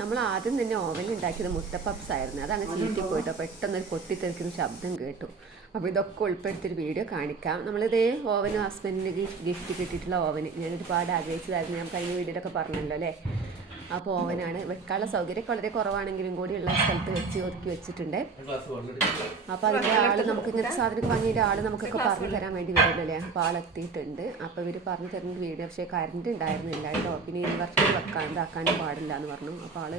നമ്മൾ ആദ്യം തന്നെ ഓവനിൽ ഉണ്ടാക്കിയത് മുട്ട പപ്സ് ആയിരുന്നു. അതങ്ങ് ചീറ്റി പോയിട്ടോ, പെട്ടെന്നൊരു പൊട്ടിത്തെറിക്കുന്ന ശബ്ദം കേട്ടു. അപ്പോൾ ഇതൊക്കെ ഉൾപ്പെടുത്തിയൊരു വീഡിയോ കാണിക്കാം. നമ്മളിതേ ഓവന് ഹസ്ബൻഡിന് ഗിഫ്റ്റ് കിട്ടിയിട്ടുള്ള ഓവന് ഞാൻ ഒരുപാട് ആഗ്രഹിച്ചതായിരുന്നു. ഞാൻ കഴിഞ്ഞ വീഡിയോയിലൊക്കെ പറഞ്ഞല്ലോ അല്ലേ. അപ്പോൾ ഓവനാണ്. വെക്കാനുള്ള സൗകര്യമൊക്കെ വളരെ കുറവാണെങ്കിലും കൂടി ഉള്ള സ്ഥലത്ത് വെച്ച് ഒതുക്കി വെച്ചിട്ടുണ്ട്. അപ്പോൾ അതിൻ്റെ ആൾ നമുക്ക് ഇങ്ങനത്തെ സാധനം വാങ്ങിയ ആൾ നമുക്കൊക്കെ പറഞ്ഞു തരാൻ വേണ്ടി വരുമല്ലേ. അപ്പോൾ ആളെത്തിയിട്ടുണ്ട്. അപ്പോൾ ഇവർ പറഞ്ഞു തരുന്ന വീഡിയോ, പക്ഷേ കറണ്ട് ഉണ്ടായിരുന്നില്ല കേട്ടോ. പിന്നെ ഇൻവെർട്ടർ ഇതാക്കാനും പാടില്ല എന്ന് പറഞ്ഞു. അപ്പോൾ ആൾ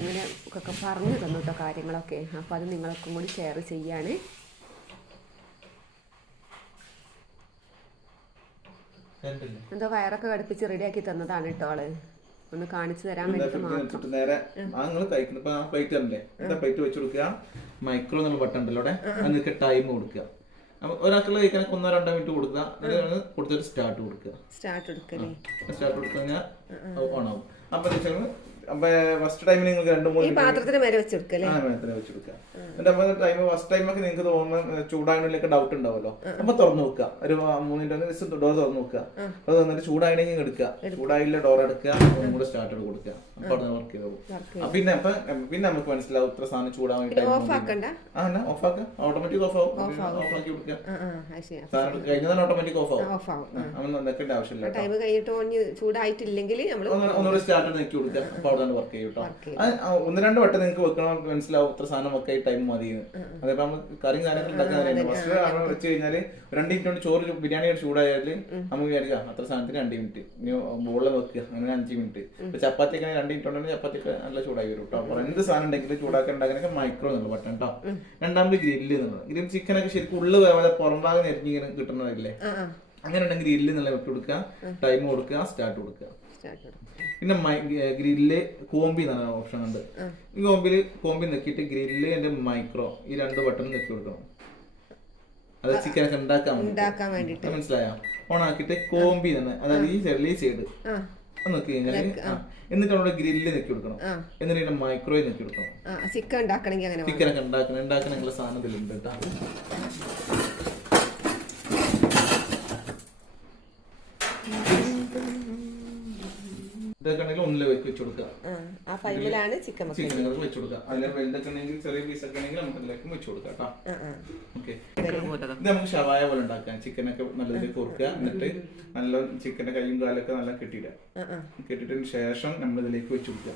ഇങ്ങനെ ഒക്കെ പറഞ്ഞു തന്നു കേട്ടോ കാര്യങ്ങളൊക്കെ. അപ്പോൾ അത് നിങ്ങൾക്കും കൂടി ഷെയർ ചെയ്യാണ്. എന്തോ വയറൊക്കെ ഘടിപ്പിച്ച് റെഡിയാക്കി തന്നതാണ് കേട്ടോ ആള്. ഒന്ന് കാണിച്ചു തരാൻ വേണ്ടി നേരെ കഴിക്കുന്നത്. ആ പ്ലേറ്റ് തന്നെ എന്താ പ്ലേറ്റ് വെച്ച് കൊടുക്കുക. മൈക്രോ എന്നുള്ള ബട്ടൺ ഉണ്ടല്ലോ അവിടെ, നിങ്ങൾക്ക് ടൈം കൊടുക്കുക. അപ്പൊ ഒരാൾക്കുള്ള കഴിക്കാൻ 1-2 മിനിറ്റ് കൊടുക്കുക. കൊടുത്തിട്ട് സ്റ്റാർട്ട് കൊടുക്കുക. സ്റ്റാർട്ട് കൊടുത്തു കഴിഞ്ഞാൽ ഓൺ ആവും. അപ്പൊ ഫസ്റ്റ് ടൈമിൽ നിങ്ങൾക്ക് 2-3 പാത്രത്തിന് മേലെ വെച്ച് കൊടുക്കുക. ടൈം ഫസ്റ്റ് ടൈമൊക്കെ നിങ്ങൾക്ക് തോന്നുന്ന ചൂടായതിലേക്ക് ഡൗട്ട് ഉണ്ടാവുമല്ലോ. അപ്പൊ തുറന്നു വെക്കുക. ഒരു 3 മിനിറ്റ് ഡോർ തുറന്നു വെക്കുക. അത് എന്നിട്ട് ചൂടായില്ലെങ്കിൽ എടുക്കുക. ചൂടായില്ല ഡോർ എടുക്കുക. ഒന്നുകൂടെ സ്റ്റാർട്ട് കൊടുക്കുക. അപ്പൊ അവിടെ വർക്ക് ചെയ്തോളൂ. പിന്നെ നമുക്ക് മനസ്സിലാവും ഇത്ര സാധനം ചൂടാൻ ഓഫ് ആക്കുക. ഓട്ടോമാറ്റിക് ഓഫ് ആവും. ഓഫ് ആക്കി കൊടുക്കുക. സാധനം കഴിഞ്ഞാൽ ഓട്ടോമാറ്റിക് ഓഫ് ആവും. നമ്മൾ നിൽക്കേണ്ട ആവശ്യമില്ല. ചൂടായിട്ടില്ലെങ്കിൽ ഒന്നുകൂടെ സ്റ്റാർട്ട് നീക്കി കൊടുക്കുക. അപ്പൊ അവിടെ വർക്ക് ചെയ്യും കേട്ടോ. 1-2 വട്ടം നിങ്ങൾക്ക് വെക്കണം. മനസ്സിലാവും ഇത്ര സാധനം വെക്കാൻ ടൈം മതിയെന്ന്. അതേപോലെ നമുക്ക് കറിയും കാര്യങ്ങൾ ഉണ്ടാക്കാൻ ഫസ്റ്റ് വെച്ച് കഴിഞ്ഞാൽ 2 മിനിറ്റ് കൊണ്ട് ചോറ് ബിരിയാണി ചൂടായാൽ നമുക്ക് വിചാരിക്കാം അത്ര സാധനത്തിന് 2 മിനിറ്റ്. ഇനി ബോളിൽ വെക്കുക അങ്ങനെ 5 മിനിറ്റ്. ഇപ്പൊ ചപ്പാത്തി ഒക്കെ 2 മിനിറ്റ് ഉണ്ടെങ്കിൽ ചപ്പാത്തി ഒക്കെ നല്ല ചൂടായി വരും കേട്ടോ. അപ്പൊ എന്ത് സാധനം ഉണ്ടെങ്കിലും ചൂടാക്കാൻ ഉണ്ടാക്കാനൊക്കെ മൈക്രോ എന്നുള്ള ബട്ടൺ കേട്ടോ. രണ്ടാമത് ഗ്രില്ല് എന്നുള്ളത്. ഗ്രിൽ ചിക്കനൊക്കെ ശരിക്കും ഉള്ളു വേവാതെ പുറം ഭാഗം എരിഞ്ഞിങ്ങനെ കിട്ടുന്നതല്ലേ. അങ്ങനെ ഉണ്ടെങ്കിൽ ഗ്രില്ല് എന്നുള്ള വെട്ട് കൊടുക്കുക. ടൈം കൊടുക്കുക. സ്റ്റാർട്ട് കൊടുക്കുക. പിന്നെ ഗ്രില്ല് കോമ്പി എന്നാണ് ഓപ്ഷൻ ഉണ്ട്. ഈ കോമ്പി നെക്കിയിട്ട് ഗ്രില്ല് എന്റെ മൈക്രോ ഈ 2 ബട്ടൺ നെക്കി കൊടുക്കണം. അത് ചിക്കനൊക്കെ ഉണ്ടാക്കാൻ വേണ്ടിട്ട് മനസ്സിലായോ. ഓൺ ആക്കിയിട്ട് കോമ്പി തന്നെ, അതായത് ഈ സൈഡിൽ സൈഡ് നോക്കി കഴിഞ്ഞാല് എന്നിട്ട് അവിടെ ഗ്രില്ല് നെക്കി കൊടുക്കണം. എന്നിട്ട് മൈക്രോ നെക്കി കൊടുക്കണം. ചിക്കനൊക്കെ ഉണ്ടാക്കണമെങ്കിൽ സാധനത്തിലുണ്ട് കേട്ടോ. ഇതൊക്കെ ഒന്നില് വെച്ച് കൊടുക്കുക. ചിക്കനൊക്കെ വെച്ച് കൊടുക്കുക. അതിലെ വലുതൊക്കെ ഉണ്ടെങ്കിൽ ചെറിയ പീസൊക്കെ ഉണ്ടെങ്കിൽ നമുക്ക് അതിലേക്ക് വെച്ച് കൊടുക്കാം കേട്ടോ. ഓക്കെ, ഇത് നമുക്ക് ഷവായ പോലെ ഉണ്ടാക്കാം. ചിക്കനൊക്കെ നല്ലതിൽ കൊടുക്കുക. എന്നിട്ട് നല്ല ചിക്കന്റെ കൈയും കാലൊക്കെ നല്ല കെട്ടിയിടുക. കെട്ടിട്ടതിന് ശേഷം നമ്മൾ ഇതിലേക്ക് വെച്ച് കൊടുക്കുക.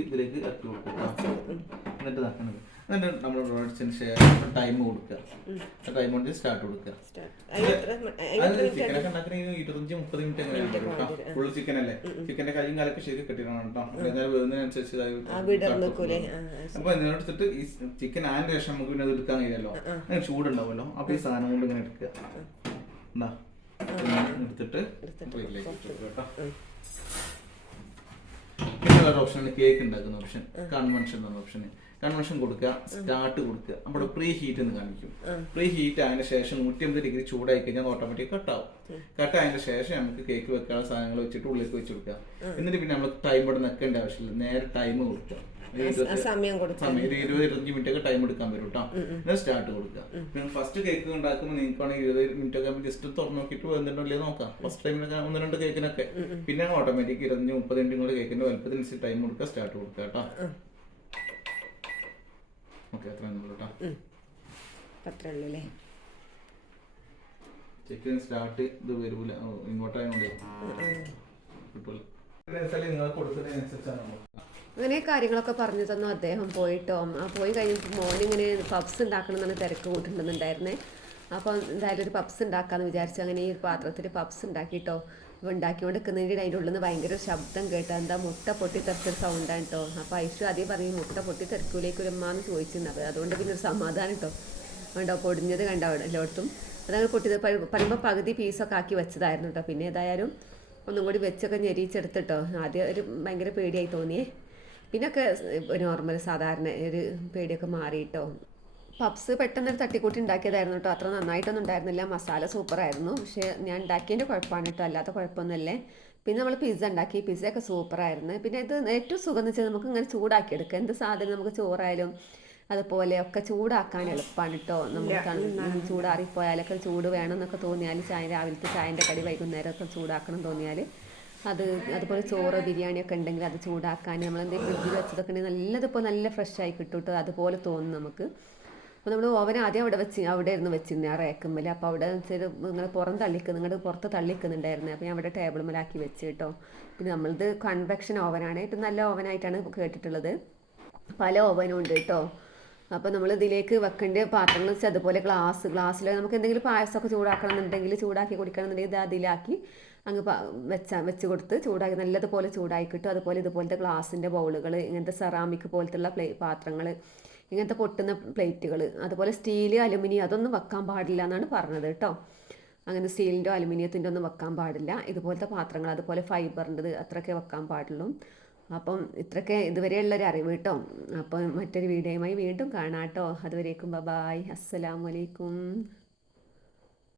ഇതിലേക്ക് ഇറക്കി കൊടുക്കുക. എന്നിട്ട് ഇതാക്കുന്നത്. എന്നിട്ട് നമ്മൾ റോഡിന് ശേഷം ടൈം കൊടുക്കുക. ടൈം കൊണ്ട് സ്റ്റാർട്ട് കൊടുക്കുക. ചിക്കനൊക്കെ ഉണ്ടാക്കണമെങ്കിൽ 25-30 മിനിറ്റ് എങ്ങനെ ഫുൾ ചിക്കൻ അല്ലേ. ചിക്കന്റെ കൈയും കാലൊക്കെ ശരിക്കും കെട്ടിടണം കേട്ടോ. വേവുന്നതിനനുസരിച്ച് അപ്പൊ ഇതിനെടുത്തിട്ട് ഈ ചിക്കൻ ആയതിനു ശേഷം നമുക്ക് പിന്നെ അത് എടുക്കാൻ കഴിയില്ലല്ലോ. അങ്ങനെ ചൂടുണ്ടാവുമല്ലോ. അപ്പൊ ഈ സാധനം കൊണ്ട് ഇങ്ങനെ എടുക്കുക. എന്താ എടുത്തിട്ട് കേട്ടോ. പിന്നെയുള്ള ഓപ്ഷനാണ് കേക്ക് ഉണ്ടാക്കുന്ന ഓപ്ഷൻ. കൺവെൻഷൻ എന്ന ഓപ്ഷൻ. കൺവെൻഷൻ കൊടുക്കുക. സ്റ്റാർട്ട് കൊടുക്കുക. നമ്മുടെ പ്രീ ഹീറ്റ് എന്ന് കാണിക്കും. പ്രീ ഹീറ്റ് ആയതിനു ശേഷം 150 ഡിഗ്രി ചൂടായി കഴിഞ്ഞാൽ ഓട്ടോമാറ്റിക് കട്ടാവും. കട്ടായതിനു ശേഷം നമുക്ക് കേക്ക് വെക്കാനുള്ള സാധനങ്ങൾ വെച്ചിട്ട് ഉള്ളിലേക്ക് വെച്ച് കൊടുക്കുക. എന്നിട്ട് പിന്നെ നമുക്ക് ടൈം ഇവിടെ നിൽക്കേണ്ട ആവശ്യമില്ല. നേരെ ടൈം കൊടുക്കുക. 20-25 മിനിറ്റ് ഒക്കെ ടൈം എടുക്കാൻ വരും കേട്ടോ. സ്റ്റാർട്ട് കൊടുക്കുക. പിന്നെ ഫസ്റ്റ് കേക്ക് ഉണ്ടാക്കുമ്പോൾ നിങ്ങൾക്കാണെങ്കിൽ 20 മിനിറ്റ് ഒക്കെ ജസ്റ്റ് തുറന്നു നോക്കിയിട്ട് വന്നിട്ടുണ്ടല്ലേ നോക്കാം. ഫസ്റ്റ് ടൈമിനൊക്കെ 1-2 കേക്കിനൊക്കെ. പിന്നെ ഓട്ടോമാറ്റിക് 25-30 മിനിറ്റ് കേക്കിന്റെ വലുപ്പത്തിനനുസരിച്ച് ടൈം കൊടുക്കുക. സ്റ്റാർട്ട് കൊടുക്കുക കേട്ടോ. ഓക്കെ, അത്രേ ചിക്കൻ സ്റ്റാർട്ട് ഇത് വരൂല. ഇങ്ങോട്ടായോണ്ടേ കിട്ടൂല. നിങ്ങൾ കൊടുത്തതിനനുസരിച്ചാണ്. അങ്ങനെ കാര്യങ്ങളൊക്കെ പറഞ്ഞു തന്നു അദ്ദേഹം. പോയിട്ടോ പോയി കഴിഞ്ഞപ്പോൾ മോനിങ്ങനെ പപ്സ് ഉണ്ടാക്കണം എന്നാണ് തിരക്ക് കൂട്ടുന്നുണ്ടായിരുന്നേ. അപ്പോൾ എന്തായാലും ഒരു പപ്സ് ഉണ്ടാക്കാമെന്ന് വിചാരിച്ചു. അങ്ങനെ ഈ ഒരു പാത്രത്തിൽ പപ്സ് ഉണ്ടാക്കിയിട്ടോ. അപ്പോൾ ഉണ്ടാക്കിക്കൊണ്ട് നിൽക്കുന്നതിൻ്റെ അതിൻ്റെ ഉള്ളിൽ നിന്ന് ഭയങ്കര ശബ്ദം കേട്ടോ. എന്താ മുട്ട പൊട്ടിത്തെറിച്ചൊരു സൗണ്ടാണ് കേട്ടോ. അപ്പോൾ ഐഷു ആദ്യം പറയും മുട്ട പൊട്ടിത്തെറിക്കൂലേക്കുരമ്മാന്ന് ചോദിച്ചിരുന്നു. അപ്പോൾ അതുകൊണ്ട് പിന്നെ ഒരു സമാധാനം കേട്ടോ. കണ്ടോ പൊടിഞ്ഞത് കണ്ടോ അവിടെ എല്ലായിടത്തും. അതങ്ങനെ പറയുമ്പോൾ പകുതി പീസൊക്കെ ആക്കി വെച്ചതായിരുന്നു കേട്ടോ. പിന്നെ ഏതായാലും ഒന്നും കൂടി വെച്ചൊക്കെ ഞെരിച്ചെടുത്തിട്ടോ. ആദ്യം ഒരു ഭയങ്കര പേടിയായി തോന്നിയേ. പിന്നൊക്കെ നോർമൽ സാധാരണ ഒരു പേടിയൊക്കെ മാറിയിട്ടോ. പപ്സ് പെട്ടെന്നൊരു തട്ടിക്കൂട്ടി ഉണ്ടാക്കിയതായിരുന്നു കേട്ടോ. അത്ര നന്നായിട്ടൊന്നും ഉണ്ടായിരുന്നില്ല. മസാല സൂപ്പറായിരുന്നു. പക്ഷേ ഞാൻ ഉണ്ടാക്കിയതിൻ്റെ കുഴപ്പമാണ് കേട്ടോ, അല്ലാത്ത കുഴപ്പമൊന്നുമല്ലേ. പിന്നെ നമ്മൾ പിസ്സ ഉണ്ടാക്കി. പിസ്സയൊക്കെ സൂപ്പറായിരുന്നു. പിന്നെ ഇത് ഏറ്റവും സുഖം എന്ന് വെച്ചാൽ നമുക്ക് ഇങ്ങനെ ചൂടാക്കിയെടുക്കാം. എന്ത് സാധനം നമുക്ക് ചോറായാലും അതുപോലെ ഒക്കെ ചൂടാക്കാൻ എളുപ്പമാണ് കേട്ടോ. നമുക്ക് ചൂടാറിപ്പോയാലൊക്കെ ചൂട് വേണമെന്നൊക്കെ തോന്നിയാൽ രാവിലത്തെ ചായൻ്റെ കടി വൈകുന്നേരമൊക്കെ ചൂടാക്കണം തോന്നിയാൽ അതുപോലെ ചോറ് ബിരിയാണിയൊക്കെ ഉണ്ടെങ്കിൽ അത് ചൂടാക്കാൻ നമ്മളെന്തെങ്കിലും ഫ്രിഡ്ജിൽ വെച്ചതൊക്കെ ഉണ്ടെങ്കിൽ നല്ലതിപ്പോൾ നല്ല ഫ്രഷ് ആയി കിട്ടും കേട്ടോ. അതുപോലെ തോന്നും നമുക്ക്. അപ്പോൾ നമ്മൾ ഓവൻ ആദ്യം അവിടെ ഇരുന്ന് വെച്ചിരുന്നു ആ റേക്കുമ്മൽ. അപ്പോൾ അവിടെ വെച്ചൊരു നിങ്ങൾ നിങ്ങളുടെ പുറത്ത് തള്ളിക്കുന്നുണ്ടായിരുന്നു. അപ്പോൾ ഞാൻ അവിടെ ടേബിൾ മേലാക്കി വെച്ച് കേട്ടോ. പിന്നെ നമ്മളത് കൺവെക്ഷൻ ഓവനാണ്, ഏറ്റവും നല്ല ഓവനായിട്ടാണ് കേട്ടിട്ടുള്ളത്. പല ഓവനും ഉണ്ട് കേട്ടോ. അപ്പോൾ നമ്മൾ ഇതിലേക്ക് വെക്കേണ്ട പാത്രങ്ങൾ വെച്ചാൽ അതുപോലെ ഗ്ലാസ്സിൽ നമുക്ക് എന്തെങ്കിലും പായസമൊക്കെ ചൂടാക്കണം എന്നുണ്ടെങ്കിൽ, ചൂടാക്കി കുടിക്കണം എന്നുണ്ടെങ്കിൽ ഇത് അതിലാക്കി അങ്ങ് വെച്ച് കൊടുത്ത് ചൂടാക്കി നല്ലതുപോലെ ചൂടാക്കി കിട്ടും. അതുപോലെ ഇതുപോലത്തെ ഗ്ലാസിൻ്റെ ബൗളുകൾ, ഇങ്ങനത്തെ സെറാമിക് പോലത്തുള്ള പാത്രങ്ങൾ, ഇങ്ങനത്തെ പൊട്ടുന്ന പ്ലേറ്റുകൾ, അതുപോലെ സ്റ്റീൽ അലുമിനിയം അതൊന്നും വെക്കാൻ പാടില്ല എന്നാണ് പറഞ്ഞത് കേട്ടോ. അങ്ങനെ സ്റ്റീലിൻ്റെ അലുമിനിയത്തിൻ്റെ ഒന്നും വെക്കാൻ പാടില്ല. ഇതുപോലത്തെ പാത്രങ്ങൾ, അതുപോലെ ഫൈബറിൻ്റെത് അത്രയൊക്കെ വെക്കാൻ പാടുള്ളൂ. അപ്പം ഇത്രയൊക്കെ ഇതുവരെയുള്ളൊരു അറിവ് കേട്ടോ. അപ്പം മറ്റൊരു വീഡിയോയുമായി വീണ്ടും കാണാം കേട്ടോ. അതുവരേക്കും ബൈ, അസ്സലാമു അലൈക്കും.